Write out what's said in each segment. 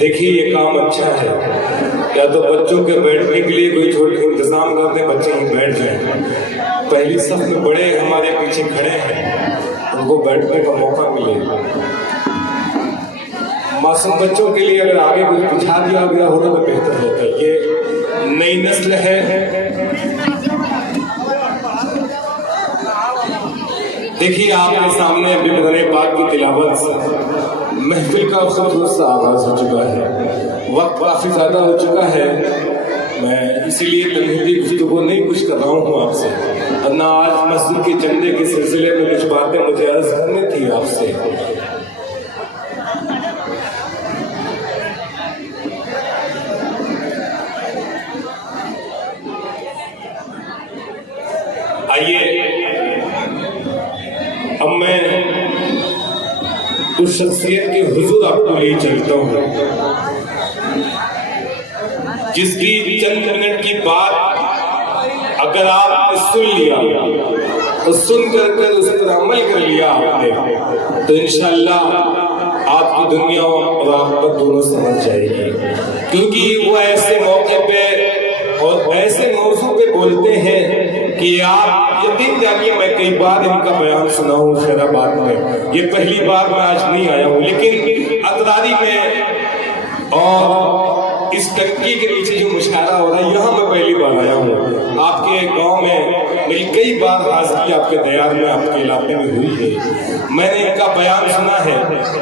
دیکھیے یہ کام اچھا ہے، یا تو بچوں کے بیٹھنے کے لیے کوئی چھوٹے انتظام کر دیں، بچے ہی بیٹھ جائیں۔ پہلی صف میں بڑے ہمارے پیچھے کھڑے ہیں، ان کو بیٹھنے کا موقع ملے۔ معصوم بچوں کے لیے اگر آگے کچھ بچھا دیا گیا ہوتا تو بہتر ہوتا ہے۔ یہ نئی نسل ہے۔ دیکھیے آپ کے سامنے ابھی قرآن پاک کی تلاوت محفل کا خوبصورت سا آغاز ہو چکا ہے، وقت کافی زیادہ ہو چکا ہے، میں اسی لیے تمہیدی گفتگو نہیں کچھ کر رہا ہوں آپ سے، ورنہ آج مسجد کے چندے کے سلسلے میں کچھ باتیں مجھے عرض کرنی تھی آپ سے۔ آئیے اب میں اس شخصیت کے حضور آپ کو لے چلتا ہوں جس کی چند منٹ کی بات اگر آپ نے سن لیا اور سن کر اس پر عمل کر لیا آپ نے تو انشاءاللہ آپ کی دنیا اور آخرت دونوں سمجھ جائے گی، کیونکہ وہ ایسے موقع پہ اور ایسے موضوع پہ بولتے ہیں کہ آپ یقین جانیے میں کئی بار ان کا بیان سنا ہوں خیر آباد میں، یہ پہلی بار میں آج نہیں آیا ہوں، لیکن اتراری میں اور اس ٹنکی کے نیچے جو مشاعرہ ہو رہا ہے یہاں میں پہلی بار آیا ہوں۔ آپ کے گاؤں میں میری کئی بار حاضری آپ کے دیار میں آپ کے علاقے میں ہوئی ہے، میں نے ان کا بیان سنا ہے،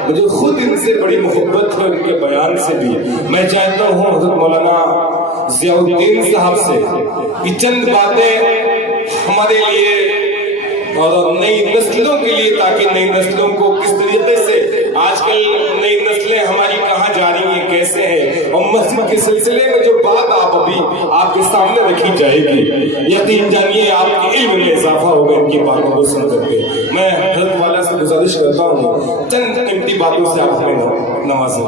مجھے خود ان سے بڑی محبت ہے ان کے بیان سے بھی۔ میں چاہتا ہوں حضرت مولانا ضیاء الدین صاحب سے کہ چند باتیں ہمارے لیے اور نئی نسلوں کے لیے، تاکہ نئی نسلوں کو کس طریقے سے آج کل نئی نسلیں ہماری کہاں جا رہی ہیں، کیسے ہیں، اور مسجد کے سلسلے میں جو بات ابھی آپ کے سامنے رکھی جائے گی یقین جانیے آپ کے علم میں اضافہ ہوگا ان کی باتوں کو سن کر کے۔ میں حضرت والا سے گزارش کرتا ہوں چند قیمتی باتوں سے آپ ہمیں نوازیں۔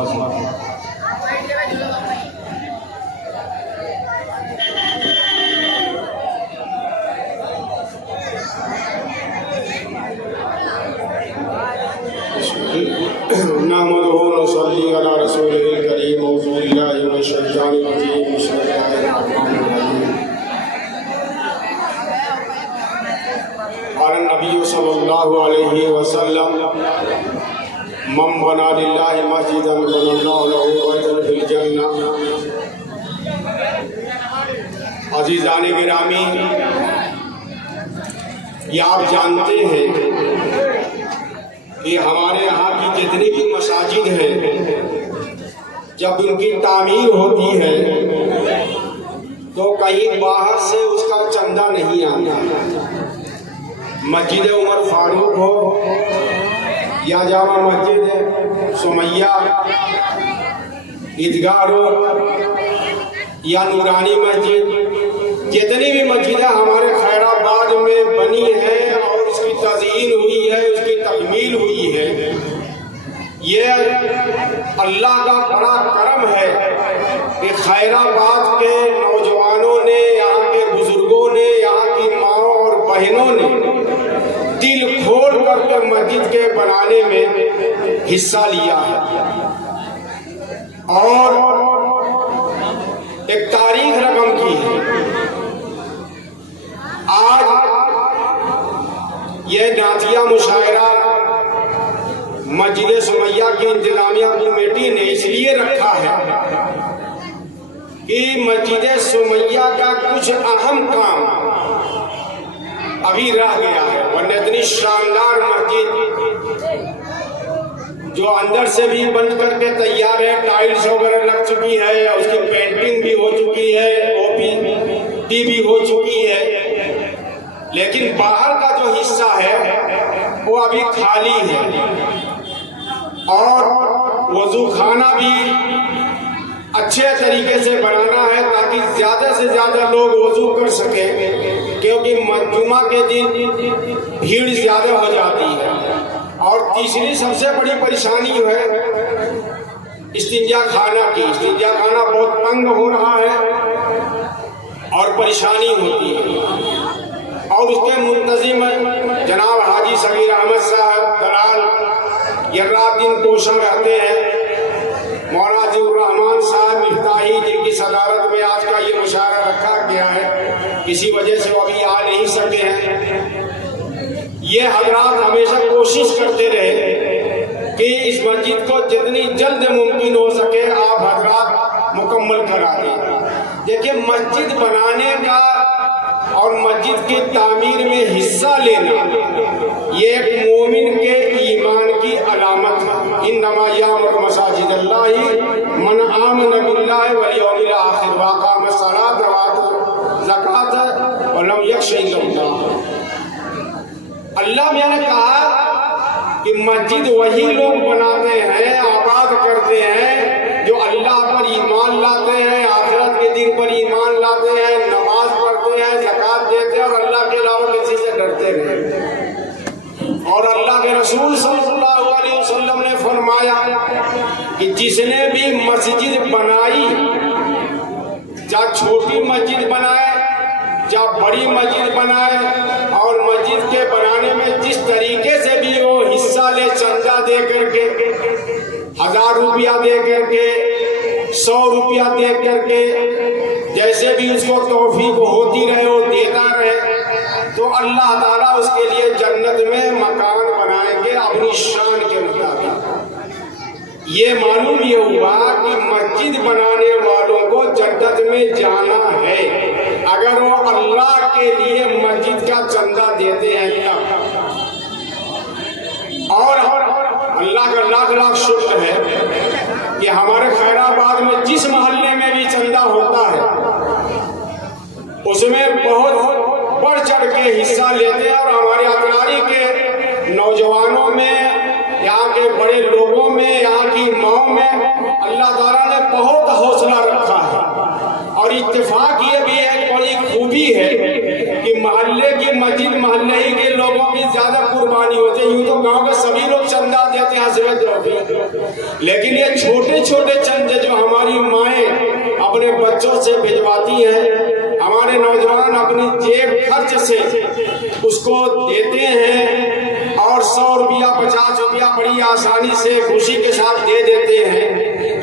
نحمده ونصلي على رسوله الكريم اعوذ بالله من الشيطان الرجيم بسم الله الرحمن الرحيم قال النبي صلى الله عليه وسلم من بنى لله مسجدا بنى الله له بيتا في الجنة۔ عزیزان گرامی، یہ آپ جانتے ہیں کہ ہمارے یہاں کی جتنی بھی مساجد ہیں جب ان کی تعمیر ہوتی ہے تو کہیں باہر سے اس کا چندہ نہیں آتا۔ مسجد عمر فاروق ہو یا جامع مسجد سمیہ عیدگاہ ہو یا نورانی مسجد، جتنی بھی مسجدیں ہمارے خیر آباد میں بنی ہیں اور اس کی تزئین ہوئی ہے، اس کی تکمیل ہوئی ہے، یہ اللہ کا بڑا کرم ہے کہ خیر آباد کے نوجوانوں نے، یہاں کے بزرگوں نے، یہاں کی ماؤں اور بہنوں نے دل کھول کر کے مسجد کے بنانے میں حصہ لیا ہے اور ایک تاریخ رقم کی ہے۔ آج یہ نعتیہ مشاعرہ مسجد سمیہ کی انتظامیہ کمیٹی نے اس لیے رکھا ہے کہ مسجد سمیہ کا کچھ اہم کام ابھی رہ گیا ہے، ورنہ اتنی شاندار مسجد جو اندر سے بھی بن کر کے تیار ہے، ٹائلز وغیرہ لگ چکی ہے، اس کی پینٹنگ بھی ہو چکی ہے، او پی ٹی بھی ہو چکی ہے، لیکن باہر کا جو حصہ ہے وہ ابھی خالی ہے اور وضو خانہ بھی اچھے طریقے سے بنانا ہے تاکہ زیادہ سے زیادہ لوگ وضو کر سکیں، کیونکہ جمعہ کے دن بھیڑ زیادہ ہو جاتی ہے۔ اور تیسری سب سے بڑی پریشانی جو ہے استنجا خانہ کی، استنجا خانہ بہت تنگ ہو رہا ہے اور پریشانی ہوتی ہے، اور اس کے منتظم جناب حاجی صغیر احمد صاحب دلال یہ رات دن کوشاں رہتے ہیں مولانا عزیز الرحمان صاحب مفتاحی جن کی صدارت میں آج کا یہ مشاعرہ رکھا گیا ہے، کسی وجہ سے وہ ابھی آ نہیں سکے ہیں۔ یہ حضرات ہمیشہ کوشش کرتے رہے کہ اس مسجد کو جتنی جلد ممکن ہو سکے آپ حضرات مکمل کرا دیں۔ دیکھیں، مسجد بنانے کا اور مسجد کی تعمیر میں حصہ لینا یہ ایک مومن کے ایمان کی علامت ہے۔ انما یامر مساجد اللہ من آمن باللہ والیوم الآخر واقام الصلاۃ وآتى الزکاۃ ولم یخش الا اللہ۔ اللہ میں نے کہا کہ مسجد وہی لوگ بناتے ہیں، آباد کرتے ہیں جو اللہ پر ایمان لاتے ہیں، آخرت کے دن پر ایمان لاتے ہیں، نماز پڑھتے ہیں، زکوٰۃ دیتے ہیں اور اللہ کے علاوہ کسی سے ڈرتے رہتے۔ اور اللہ کے رسول صلی اللہ علیہ وسلم نے فرمایا کہ جس نے بھی مسجد بنائی، چاہے چھوٹی مسجد بنائے چاہے بڑی مسجد بنائے، اور مسجد کے بنانے میں جس طریقے سے بھی وہ حصہ لے، چندہ دے کر کے، 1000 روپیہ دے کر کے، 100 روپیہ دے کر کے، جیسے بھی اس کو توفیق ہوتی رہے وہ دیتا رہے، تو اللہ تعالیٰ اس کے لیے جنت میں مکان بنائیں گے اپنی شان کے مطابق۔ یہ معلوم یہ ہوا کہ مسجد بنانے والوں کو جنت میں جانا ہے اگر وہ اللہ کے لیے مسجد کا چندہ دیتے ہیں تب۔ اور اللہ کا لاکھ لاکھ شکر ہے کہ ہمارے خیر آباد میں جس محلے میں بھی چندہ ہوتا ہے اس میں بہت بڑھ چڑھ کے حصہ لیتے ہیں، اور ہمارے اطراری کے نوجوانوں میں، یہاں کے بڑے لوگوں میں، یہاں کی ماؤں میں اللہ تعالیٰ نے بہت حوصلہ رکھا ہے۔ اور اتفاق یہ بھی ایک بڑی خوبی ہے کہ محلے کی مسجد محلے ہی کے لوگوں کی زیادہ قربانی ہوتی ہے۔ یوں تو گاؤں کے سبھی لوگ چندہ دیتے ہیں حسب توفیق، لیکن یہ چھوٹے چھوٹے چندے جو ہماری مائیں اپنے بچوں سے بھجواتی ہیں، ہمارے نوجوان اپنی جیب خرچ سے اس کو دیتے ہیں، اور 100 روپیہ 50 روپیہ بڑی آسانی سے خوشی کے ساتھ دے دیتے ہیں،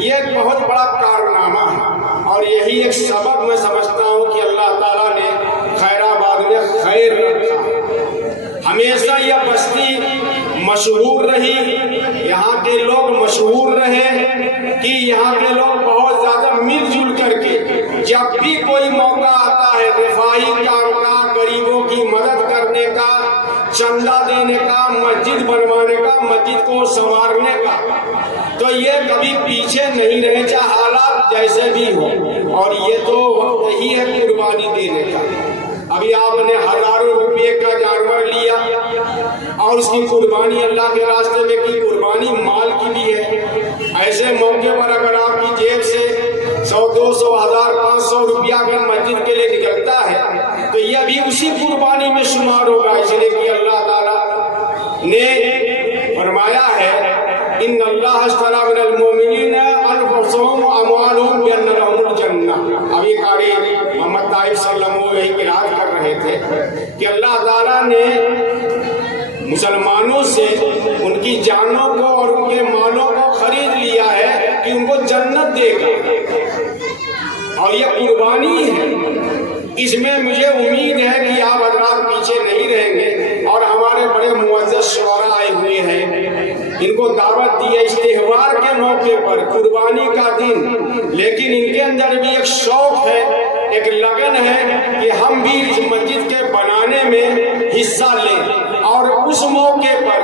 یہ ایک بہت بڑا کارنامہ ہے۔ اور یہی ایک سبب میں سمجھتا ہوں کہ اللہ تعالیٰ نے خیر آباد میں خیر رکھا۔ ہمیشہ یہ بستی مشہور رہی، یہاں کے لوگ مشہور رہے کہ یہاں کے لوگ بہت زیادہ مل جل کر کے جب بھی کوئی موقع آتا ہے رفاہی کام کا، غریبوں کی مدد کرنے کا، چندہ دینے کا، مسجد بنوانے کا، مسجد کو سنوارنے کا، تو یہ کبھی پیچھے نہیں رہے چاہے حالات جیسے بھی ہو۔ اور یہ تو وقت ہی ہے قربانی دینے کا۔ ابھی آپ نے ہزاروں روپے کا جانور لیا اور اس کی قربانی اللہ کے راستے میں کی، قربانی مال کی بھی ہے۔ ایسے موقع پر اگر آپ کی جیب سے 100 200 1000 500 روپیہ اگر مسجد کے لیے نکلتا ہے تو یہ بھی اسی قربانی میں شمار ہوگا، اس لیے کہ اللہ تعالیٰ نے فرمایا ہے ان اللہ اشتری من المؤمنین انفسهم واموالهم بان لهم الجنہ۔ ابھی قاری محمد طائف صلی اللہ علیہ وسلم قرات کر رہے تھے کہ اللہ تعالیٰ نے مسلمانوں سے ان کی جانوں کو اور ان کے مالوں کو خرید لیا ہے کہ ان کو جنت دے گا، اور یہ قربانی ہے۔ اس میں مجھے امید ہے کہ آپ حضرات پیچھے نہیں رہیں گے، اور ہمارے بڑے معزز شعراء آئے ہوئے ہیں، ان کو دعوت دی ہے اس تہوار کے موقع پر، قربانی کا دن، لیکن ان کے اندر بھی ایک شوق ہے، ایک لگن ہے کہ ہم بھی اس مسجد کے بنانے میں حصہ لیں۔ اور اس موقع پر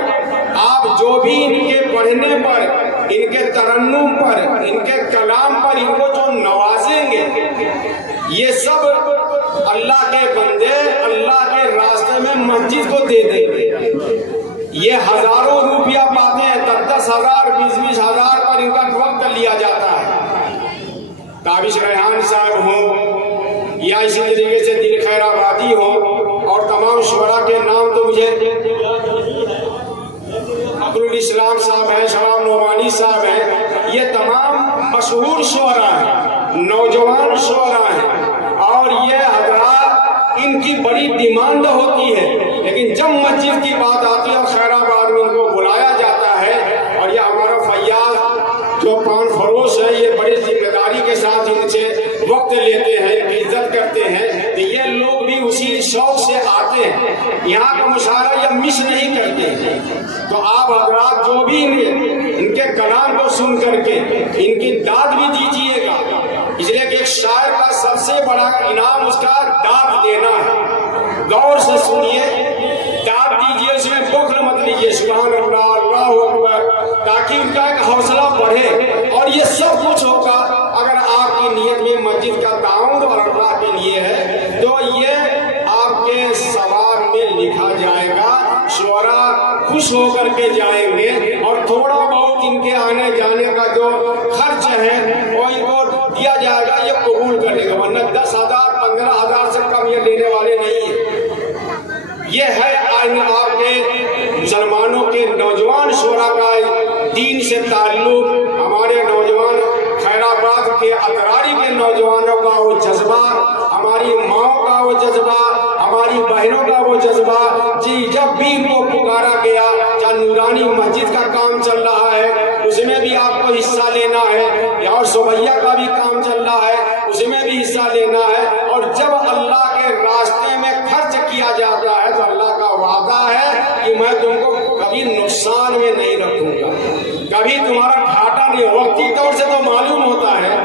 آپ جو بھی ان کے پڑھنے پر، ان کے ترنم پر، ان کے کلام پر ان کو جو نوازیں گے، یہ سب اللہ کے بندے اللہ کے راستے میں مسجد کو دے دیں گے۔ یہ ہزاروں روپیہ پاتے ہیں، 10,000 20,000 پر ان کا وقت لیا جاتا ہے۔ تابش ریحان صاحب ہوں یا اسی طریقے سے دل خیر آبادی ہوں، اور تمام شعراء کے نام تو مجھے عبدالاسلام صاحب ہیں، شباب نعمانی صاحب ہیں، یہ تمام مشہور شعراء ہیں، نوجوان شعراء ہیں، اور یہ حضرات ان کی بڑی ڈیمانڈ ہوتی ہے، لیکن جب مسجد کی بات آتی ہے اور خیر آباد میں ان کو بلایا جاتا ہے، اور یہ ہمارا فیاض جو پان فروش ہے آپ حضرات جو بھی ان کے کلام کو سن کر کے ان کی داد بھی دیجیے گا، اس لیے کہ ایک شاعر کا سب سے بڑا انعام اس کا داد دینا ہے۔ غور سے سنیے، داد دیجیے، اس میں بخل مت لیجیے، سبحان اللہ، اللہ اکبر، تاکہ ان کا ایک حوصلہ بڑھے۔ اور یہ سب کچھ ہوگا اگر آپ کی نیت میں مسجد کا تعاون اور اللہ کے لیے ہے، تو یہ آپ کے ثواب میں لکھا جائے گا۔ شعراء خوش ہو کر کے جائیں گے، اور تھوڑا بہت ان کے آنے جانے کا جو خرچ ہے وہ ان کو دیا جائے گا، یہ قبول کرے گا، ورنہ 10,000 15,000 سے کم یہ لینے والے نہیں ہیں۔ یہ ہے آپ کے مسلمانوں کے نوجوان شعراء کا دین سے تعلق، ہمارے نوجوان خیر آباد کے اطراری کے نوجوانوں کا وہ جذبہ، ہماری ماؤں کا وہ جذبہ، ہماری بہنوں کا وہ جذبہ، جی جب بھی ان کو پکارا گیا، جہاں نورانی مسجد کا کام چل رہا ہے اس میں بھی آپ کو حصہ لینا ہے، اور سمیہ کا بھی کام چل رہا ہے اس میں بھی حصہ لینا ہے، اور جب اللہ کے راستے میں خرچ کیا جاتا ہے تو اللہ کا وعدہ ہے کہ میں تم کو کبھی نقصان میں نہیں رکھوں گا، کبھی تمہارا گھاٹا نہیں۔ وقتی طور سے تو معلوم ہوتا ہے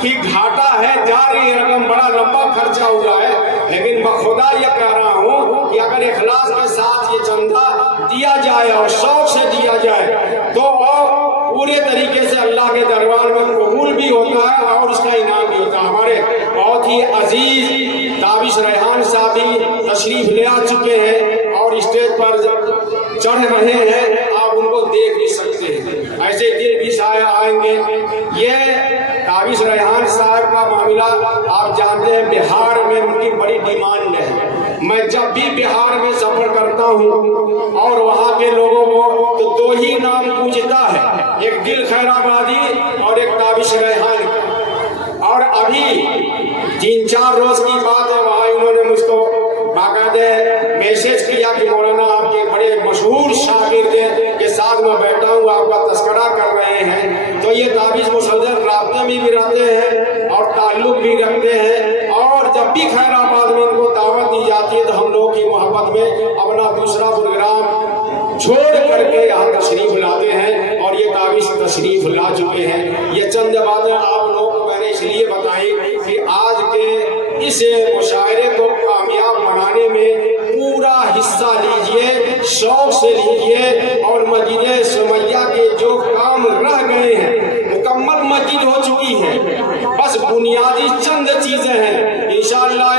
کہ گھاٹا ہے، جا رہی رقم، بڑا لمبا خرچہ ہوا ہے، لیکن بخدا یہ کہہ رہا ہوں کہ اگر اخلاص کے ساتھ یہ چندہ دیا جائے اور شوق سے دیا جائے تو پورے طریقے سے اللہ کے دربار میں قبول بھی ہوتا ہے اور اس کا انعام بھی ہوتا ہے۔ ہمارے بہت ہی عزیز تابش ریحان صاحب بھی تشریف لے آ چکے ہیں اور اسٹیج پر چڑھ رہے ہیں، آپ ان کو دیکھ بھی سکتے ہیں، ایسے دن بھی شاید آئیں گے۔ یہ تابش ریحان صاحب کا معاملہ آپ جانتے ہیں، بہار میں ان کی بڑی ڈیمانڈ ہے۔ میں جب بھی بہار میں سفر کرتا ہوں اور وہاں کے لوگوں کو تو دو ہی نام پوچھتا ہے، ایک دل خیر آبادی اور ایک تابش ریحان۔ اور ابھی 3-4 روز کی بات ہے، وہاں انہوں نے مجھ کو باقاعدہ میسج کیا کہ مولانا آپ کے بڑے مشہور شاگرد کے ساتھ میں بیٹھا ہوں، آپ کا تذکرہ کر رہے ہیں۔ تو یہ تابش مسلسل رابطے میں بھی رہتے ہیں اور تعلق بھی رکھتے ہیں، اور جب بھی خیر آباد میں ان کو دعوت دی جاتی ہے تو ہم لوگ کی محبت میں اپنا دوسرا پروگرام چھوڑ کر کے یہاں تشریف لاتے ہیں، اور یہ تابش تشریف لا چکے ہیں۔ یہ چند باتیں آپ لوگوں کو میں نے اس لیے بتائی کہ آج کے اس مشاعرے کو کامیاب بنانے میں پورا حصہ لیجئے، شوق سے لیجئے، اور مسجد سمیہ کے جو کام رہ گئے ہیں، مکمل مسجد ہو چکی ہے، بس بنیادی چند چیزیں ہیں، انشاءاللہ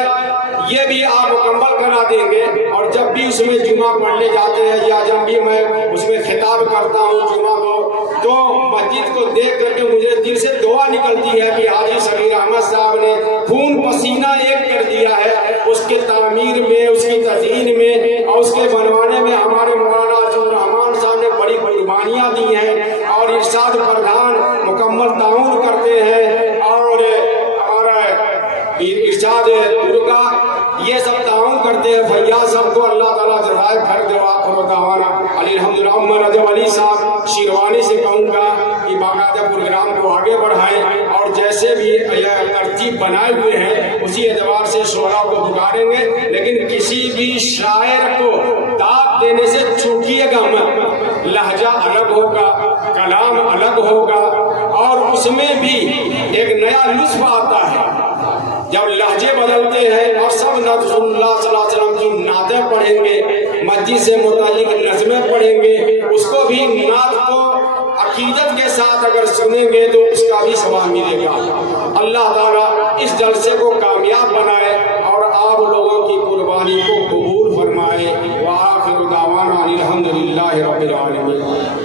یہ بھی آپ مکمل کرا دیں گے۔ اور جب بھی اس میں جمعہ پڑھنے جاتے ہیں یا جب بھی میں اس میں خطاب کرتا ہوں جمعہ کو، تو مسجد کو دیکھ کر کے مجھے دل سے دعا نکلتی ہے کہ حاجی شبیر احمد صاحب نے خون پسینہ ایک کر دیا ہے اس کے تعمیر میں، اس کی تزئین میں اور اس کے بنوانے میں۔ ہمارے مولانا الرحمان صاحب نے بڑی قربانیاں دی ہیں، اور ارشاد پردھان مکمل تعاون کرتے ہیں، اور ہمارا ارشاد درگا یہ سب تعاون کرتے ہیں۔ فیاض صاحب کو اللہ تعالیٰ جزائے خیر دے، آخر دعوانا الحمدللہ۔ رجب علی صاحب شیروانی سے کہوں گا کہ باقاعدہ پروگرام کو آگے بڑھائیں، اور جیسے بھی یہ ترتیب بنائے ہوئے ہیں اسی اعتبار سے شعراء کو پکاریں گے، لیکن کسی بھی شاعر کو داد دینے سے چوکیے گا مت۔ لہجہ الگ ہوگا، کلام الگ ہوگا، اور اس میں بھی ایک نیا لطف آتا ہے جب لہجے بدلتے ہیں، اور سب رسول اللہ صلی اللہ علیہ وسلم کی نعتیں پڑھیں گے، مسجد سے متعلق نظمیں پڑھیں گے، اس کو بھی نعت کو عقیدت کے ساتھ اگر سنیں گے تو اس کا بھی ثواب ملے گا۔ اللہ تعالیٰ اس جلسے کو کامیاب بنائے اور آپ لوگوں کی قربانی کو قبول فرمائے۔ وآخر دعوانا الحمدللہ رب العالمین۔